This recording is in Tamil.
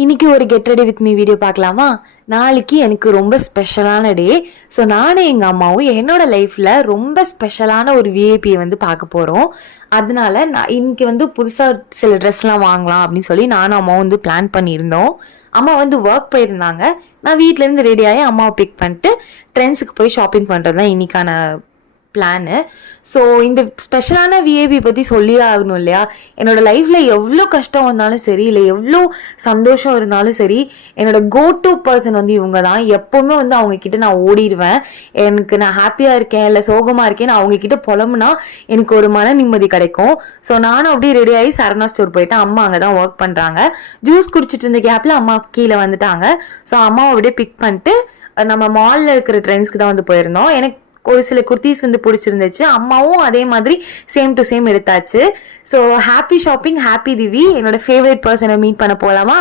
இன்னைக்கு ஒரு get ready with me video பார்க்கலாமா? நாளைக்கு எனக்கு ரொம்ப ஸ்பெஷலான டே. ஸோ நானும் எங்கள் அம்மாவும் என்னோட லைஃப்பில் ரொம்ப ஸ்பெஷலான ஒரு விஐபியை வந்து பார்க்க போகிறோம். அதனால நான் இன்னைக்கு வந்து புதுசாக சில ட்ரெஸ்லாம் வாங்கலாம் அப்படின்னு சொல்லி நானும் அம்மாவும் வந்து பிளான் பண்ணியிருந்தோம். அம்மா வந்து ஒர்க் போயிருந்தாங்க. நான் வீட்டிலேருந்து ரெடி ஆகி அம்மாவை பிக் பண்ணிட்டு ட்ரெண்ட்ஸுக்கு போய் ஷாப்பிங் பண்ணுறது தான் இன்னைக்கான பிளானு. ஸோ இந்த ஸ்பெஷலான விஐபி பற்றி சொல்லியே ஆகணும் இல்லையா? என்னோட லைஃப்பில் எவ்வளோ கஷ்டம் வந்தாலும் சரி, இல்லை எவ்வளோ சந்தோஷம் இருந்தாலும் சரி, என்னோட கோ டு பர்சன் வந்து இவங்க தான். எப்போவுமே வந்து அவங்கக்கிட்ட நான் ஓடிடுவேன். எனக்கு நான் ஹாப்பியாக இருக்கேன் இல்லை சோகமாக இருக்கேன், நான் அவங்கக்கிட்ட புலம்புனா எனக்கு ஒரு மன நிம்மதி கிடைக்கும். ஸோ நானும் அப்படியே ரெடி ஆகி சரணா ஸ்டோர் போயிட்டேன். அம்மா அங்கே தான் ஒர்க் பண்ணுறாங்க. ஜூஸ் குடிச்சிட்டு இருந்த கேப்பில் அம்மா கீழே வந்துட்டாங்க. ஸோ அம்மாவை அப்படியே பிக் பண்ணிட்டு நம்ம மாலில் இருக்கிற ட்ரெண்ட்ஸ்க்கு தான் வந்து போயிருந்தோம். எனக்கு ஒரு சில குர்த்திஸ் வந்து பிடிச்சிருந்துச்சு. அம்மாவும் அதே மாதிரி சேம் டு சேம் எடுத்தாச்சு. ஸோ ஹாப்பி ஷாப்பிங், ஹாப்பி திவி. என்னோட ஃபேவரட் பர்சனை மீட் பண்ண போலாமா?